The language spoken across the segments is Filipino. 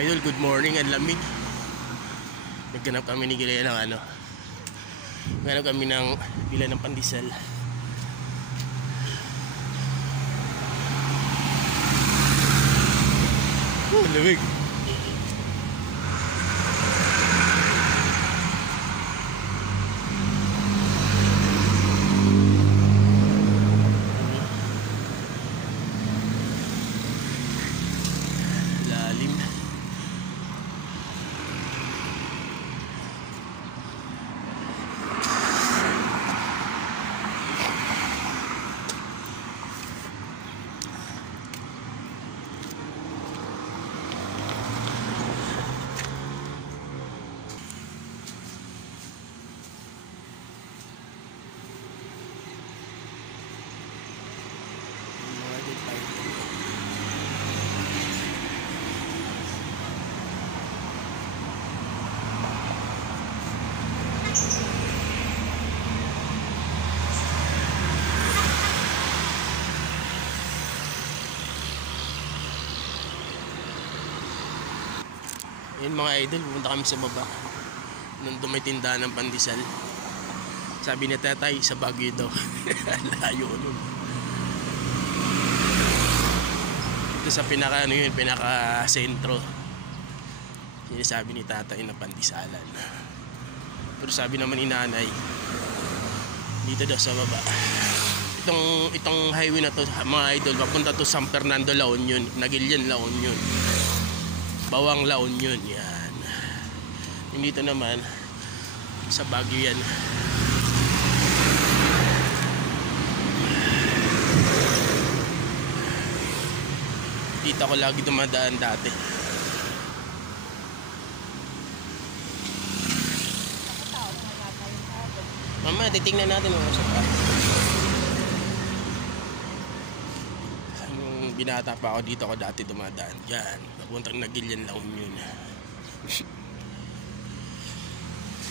idol, good morning. Ang lamig. Nagganap kami ni Gilea ng nagganap kami ng bila ng pandesal. Ang lamig. Lalim. Yun mga idol, pumunta kami sa baba nung may tindahan ng pandesal. Sabi ni tatay, sa Baguio daw. Layo nun. Ito sa pinaka sentro. Yun sabi ni tatay na pandesalan. Pero sabi naman ni nanay, dito daw sa baba. Itong highway na to mga idol, papunta to San Fernando, La Union, Nagilian, La Union, Bawang, La Union, yan. Yung dito naman sa Baguio yan. Dito ako lagi dumadaan dati. Mama, titingnan natin ang usap pa. Nung binata pa ako dito ako dati dumadaan. Yan, papuntang Nagilian, La Union.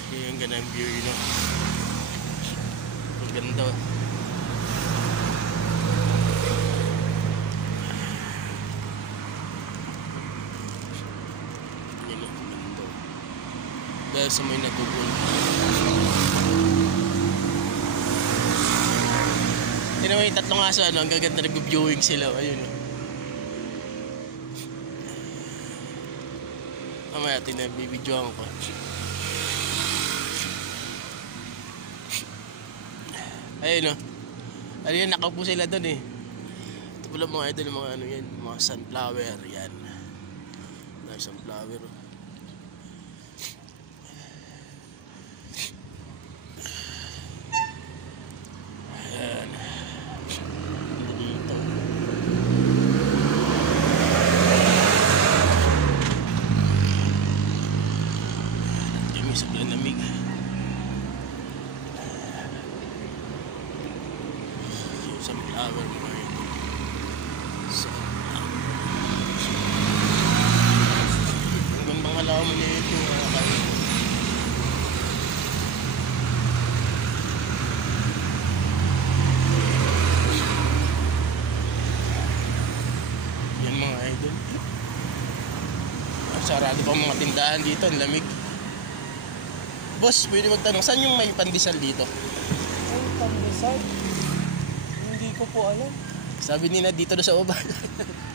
Yung ganang view, you know. Ang ganda. Yan ang ganda. Dahil sa may nagugol. Yun naman yung tatlong aso, ang gaganda nag-viewing sila. Ayun. Mamaya tinabibidyoan ko. Ayun o. Ano yan, nakaupo sila doon eh. Ito pala mga idol, mga ano yan, mga sunflower yan. Dahil sunflower o. Ayan. Dito. Dami sa lamig. Sunflower mga yun. Ang gandang halaman niya ito. Yan mga idol. Sarado pa mga tindahan dito. Ang lamig. Boss, pwede magtanong, saan yung may pandesal dito? Ay, pandesal? Hindi ko po alam. Sabi nila dito na sa baba.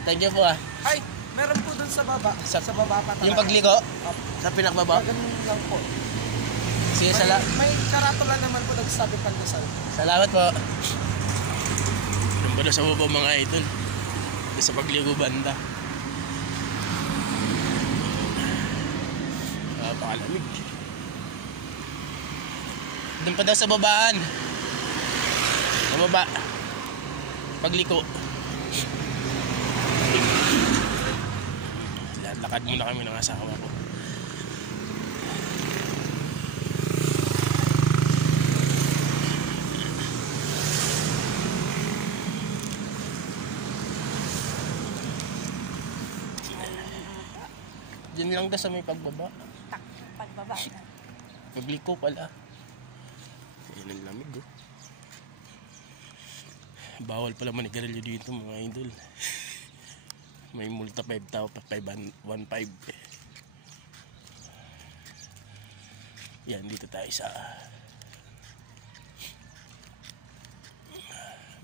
Thank you po ah. Ay, meron po dun sa baba. Sa baba pa talaga. Yung pagliko? Opo. Sa pinakbaba? Ganun lang po. Sige, May karatula naman po nagsabi pandesal. salamat po. Nambala sa baba mga idol. Sa pagligo banda. Napakalamig. Doon pa daw sa babaan. Sa baba. Pagliko. Lakad muna kami ng asawa ko. Diyan lang daw sa may pagbaba. Pagbaba. Pagliko pala. Ayan ang lamig oh. Bawal pala manigarilyo dito mga idol. May multa 5,515. Yan, dito tayo sa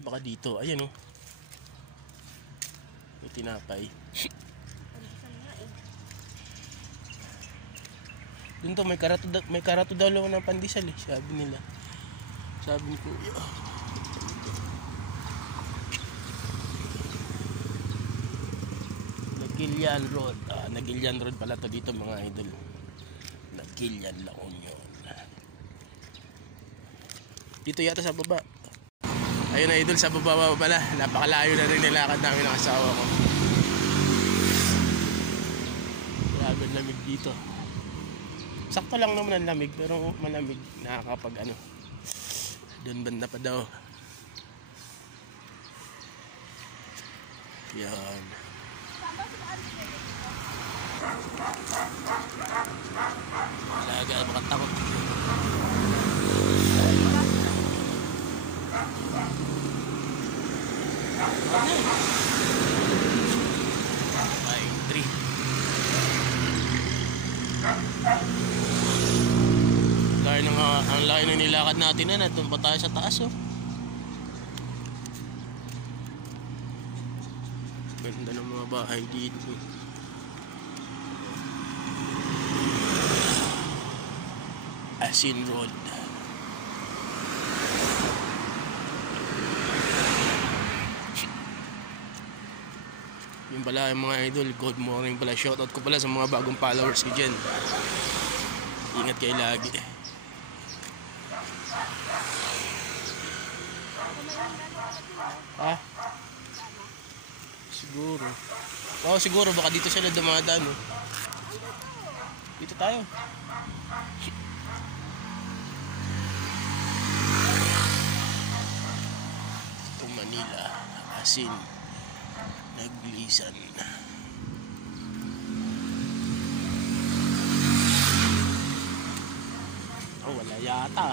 baka dito, ayan oh. May tinapay. Dun to, may karato daw lang ng pandesal eh, sabi nila. Sabi ni Kuya. Nagilian Road. Nagilian Road pala to dito mga idol. Nagilian La Union. Dito yata sa baba. Ayun na idol, sa baba pala. Napakalayo na rin nilakad namin ng asawa ko. Grabe lamig dito. Sakto lang naman ang lamig, pero malamig. Nakakapag ano. Doon banda pa daw. Yan. Alaga, makatakot. Ang layo ng nilakad natin na doon pa tayo sa taas oh. Ganda ng mga bahay dito. Asin Road. Yung pala yung mga idol, good morning pala. Shoutout ko pala sa mga bagong followers ko dyan. Ingat kayo lagi. Ha? Siguro. Oo, siguro baka dito sila dumadaan oh. Dito tayo. Ito Manila, Asin, Naglisan. Oh, wala yata.